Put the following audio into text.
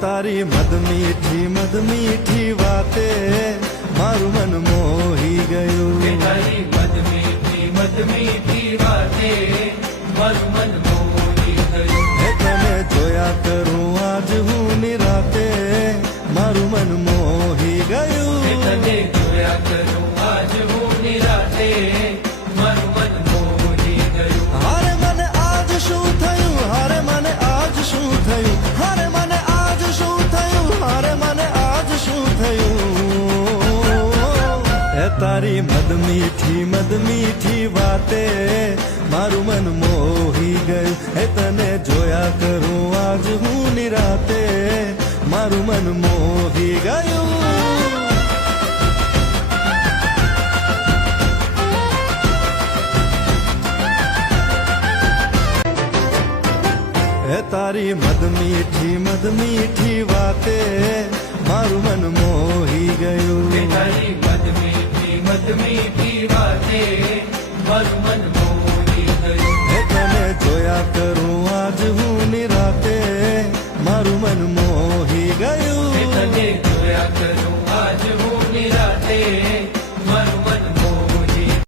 તારી મદ મીઠી વાતે મારું મન મોહી ગયું. તારી મદ મીઠી વાતે મારું મન મોહી ગયું. તને જોયા કરું આજ હું નિરાતે મારું મન મોહી ગયું. તને જોયા કરું આજ હું નિરાતે મારું મન મોહી ગયું. હારે મને આજ શું થયું, હારે મને આજ શું થયું, હારે મને આજ શું થયું, હારે મને આજ શું થયું. તારી મદ મીઠી વાતે મારું મન મોહી ગયું. તને જોયા કરું આજ હું નિરાતે મારું મન મોહી ગયું. તારી મદ મીઠી વાતે મારું મન મોહી ગયું. તારી મદ મીઠી વાતે મારું મન મોહી ગયું. તને જોયા કરું આજ હું નિરાતે મારું મન મોહી ગયું. તને જોયા કરું